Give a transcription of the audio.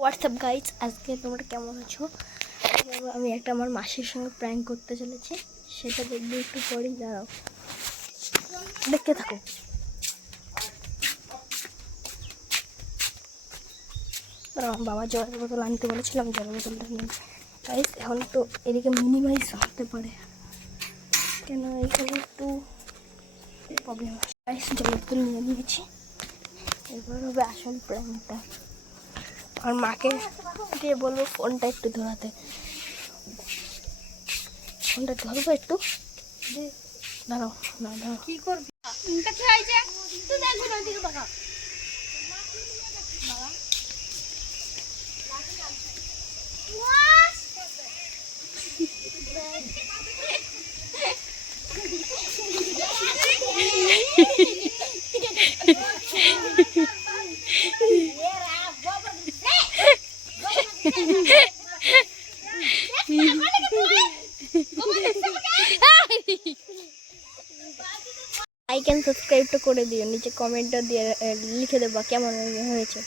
WhatsApp guys, আজকে তোমরা কেমন আছো? আমি একটা আমার মাসির সঙ্গে প্র্যাঙ্ক করতে চলেছি, সেটা দেখবে একটু পরেই। দাঁড়াও, দেখতে থাকো। আমার বাবা জলের বোতল আনতে বলেছিলাম, জলের বোতলটা নিয়ে গাইজ। এখন একটু এদিকে মিনিমাইজ হতে পারে, কেন এখানে একটু প্রবলেম আছে। গাইজ জলের বোতল নিয়ে নিয়েছি, এরপর হবে আসল প্র্যাঙ্কটা। আর মাকে দিয়ে বলবো ফোনটা একটু ধরাতে। ফোনটা ধরবো একটু, দাঁড়াও না, দাঁড়াও। কি করবি? তুই দেখবি না, দিকে বাঁকা। লাইক অ্যান্ড সাবস্ক্রাইবটা করে দিও, নিচে কমেন্টটা দিয়ে লিখে দেবা কেমন হয়েছে।